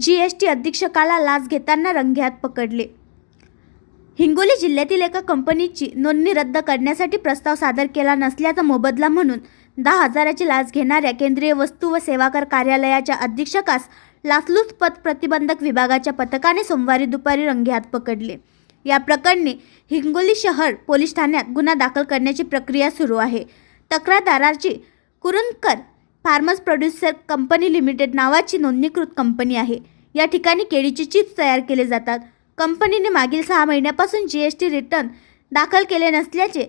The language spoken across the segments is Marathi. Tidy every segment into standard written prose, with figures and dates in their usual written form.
जीएसटी अधीक्षकाला लाच घेताना रंगेहात पकडले. हिंगोली जिल्ह्यातील एका कंपनीची नोंदणी रद्द करण्यासाठी प्रस्ताव सादर केला नसल्याचा मोबदला म्हणून 10,000ची लाच घेणाऱ्या केंद्रीय वस्तू व सेवा कर कार्यालयाच्या अधीक्षकास लाचलुचपत प्रतिबंधक विभागाच्या पथकाने सोमवारी दुपारी रंगेहात पकडले. या प्रकरणी हिंगोली शहर पोलीस ठाण्यात गुन्हा दाखल करण्याची प्रक्रिया सुरू आहे. तक्रारदाराची Kurundkar farmers producer company limited नावाची नोंदणीकृत कंपनी आहे. या ठिकाणी केळीचे चिप्स तयार केले जातात. कंपनीने मागील 6 महिन्यापासून जीएसटी रिटर्न दाखल केले नसल्याचे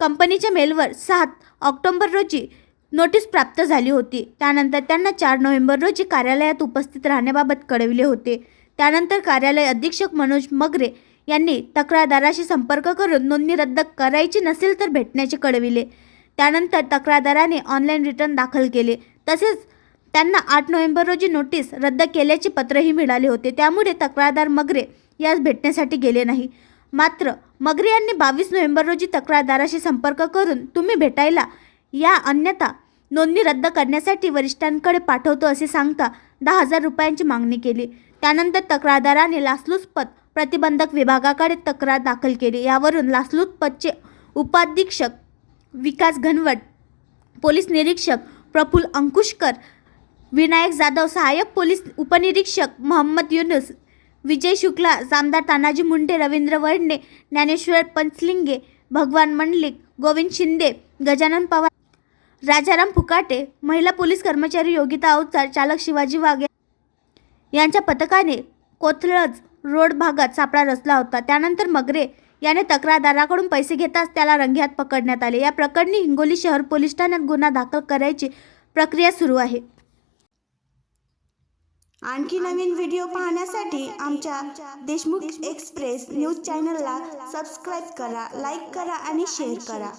कंपनीच्या मेलवर 7 ऑक्टोबर रोजी नोटीस प्राप्त झाली होती. त्यानंतर त्यांना 4 नोव्हेंबर रोजी कार्यालयात उपस्थित राहण्याबाबत कळविले होते. त्यानंतर कार्यालय अधीक्षक मनोज मगरे यांनी तक्रारदाराशी संपर्क करून नोंदणी रद्द करायची नसेल तर भेटण्याचे कळविले. त्यानंतर तक्रारदाराने ऑनलाईन रिटर्न दाखल केले. तसेच त्यांना 8 नोव्हेंबर रोजी नोटीस रद्द केल्याचे पत्रही मिळाले होते. त्यामुळे तक्रारदार मगरे यास भेटण्यासाठी गेले नाही. मात्र मगरे यांनी 22 नोव्हेंबर रोजी तक्रारदाराशी संपर्क करून तुम्ही भेटायला या अन्यथा नोंदणी रद्द करण्यासाठी वरिष्ठांकडे पाठवतो असे सांगता 10,000 रुपयांची मागणी केली. त्यानंतर तक्रारदाराने लाचलुचपत प्रतिबंधक विभागाकडे तक्रार दाखल केली. यावरून लाचलुचपतचे उपाधीक्षक विकास घनवट, पोलीस निरीक्षक प्रफुल्ल अंकुशकर, विनायक जाधव, सहाय्यक पोलीस उपनिरीक्षक मोहम्मद युनुस, विजय शुक्ला, आमदार तानाजी मुंडे, रवींद्र वडणे, ज्ञानेश्वर पंचलिंगे, भगवान मंडलिक, गोविंद शिंदे, गजानन पवार, राजाराम फुकाटे, महिला पोलीस कर्मचारी योगिता अवचार, चालक शिवाजी वाघ यांच्या पथकाने कोथळज रोड भागात सापळा रचला होता. त्यानंतर मगरे याने तक्रारदाराकडून पैसे घेताच त्याला रंगेहात पकडण्यात आले. या प्रकरणी हिंगोली शहर पोलीस ठाण्यात गुन्हा दाखल करायची प्रक्रिया सुरू आहे. आणखी नवीन व्हिडिओ पाहण्यासाठी आमच्या देशमुख एक्सप्रेस न्यूज चॅनलला सबस्क्राईब करा, लाईक करा आणि शेअर करा.